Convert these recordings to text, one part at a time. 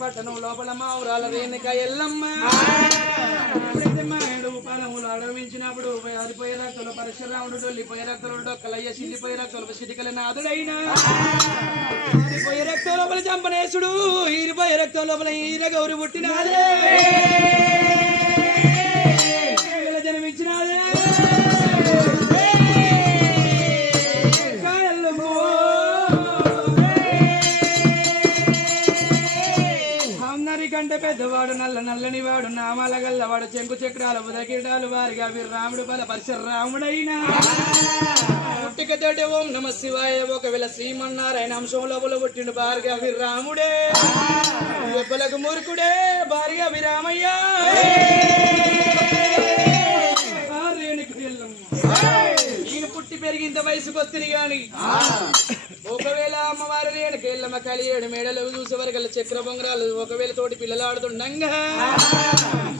పట్టణం లోపల మా ఊరాల రేణుక ఎల్లమ్మ పొలములు అడవించినప్పుడు అదిపోయే రక్తులు పరశురాముడు డొల్లిపోయే రక్తులు డొక్కలయ్య సిల్లిపోయే రక్తులు సిటికల నాదుడైనా పోయే రక్తం లోపల చంపనేశుడు ఈరిపోయే రక్తం లోపల ఈర గౌరి పుట్టినాదే జన్మించినాదే కంటే పెద్దవాడు నల్లని వాడు నామాల గల్లవాడు చెంకు చక్రాలు ఉదకిడాలు వారిగా రాముడు బల పరశురాముడైనా పుట్టికతోటి ఓం నమ శివాయ ఒకవేళ శ్రీమన్నారాయణ అంశం లోపల పుట్టిండు భార్గా రాముడే గొప్పలకు మూర్ఖుడే భార్గా విరామయ్య ఈయన పుట్టి పెరిగి ఇంత వయసుకు వస్తుంది గాని ఒకవేళ అమ్మవారి రేణుకెళ్ళమ్మ కలియేడు మేడలు చూసే వరకు చక్ర బొంగరాలు ఒకవేళ తోటి పిల్లలు ఆడుతుండగా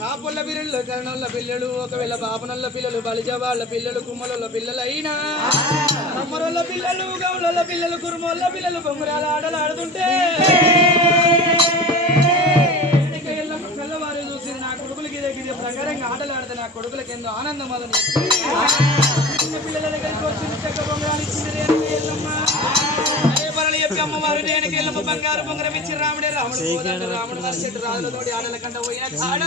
ఆ పుల్ల బిర్రలు కరణంల పిల్లలు ఒకవేళ బాపనల్ల పిల్లలు బలిజవాళ్ళ పిల్లలు కుమ్మల పిల్లలు అయినా అమ్మరోళ్ళ పిల్లలు గౌళ్ళ పిల్లలు కురుమోళ్ళ పిల్లలు బొంగరాలు ఆటలు ఆడుతుంటే పిల్లవారు చూసి నా కొడుకులకి దగ్గర ప్రకారంగా ఆటలు ఆడితే నా కొడుకులకి ఎంతో ఆనందం అదని పిల్లల దగ్గరికి వచ్చింది చక్ర బొంగరాలు ఇచ్చింది రేణుకెళ్ళమ్మ చెప్పి అమ్మవారు రేణుకెళ్ళమ్మ బంగారు బొంగరం ఇచ్చి రాముడే రాముడు రాముడు వర్షెట్టు రాజులతోటి ఆటల కంట పోయిన కాడ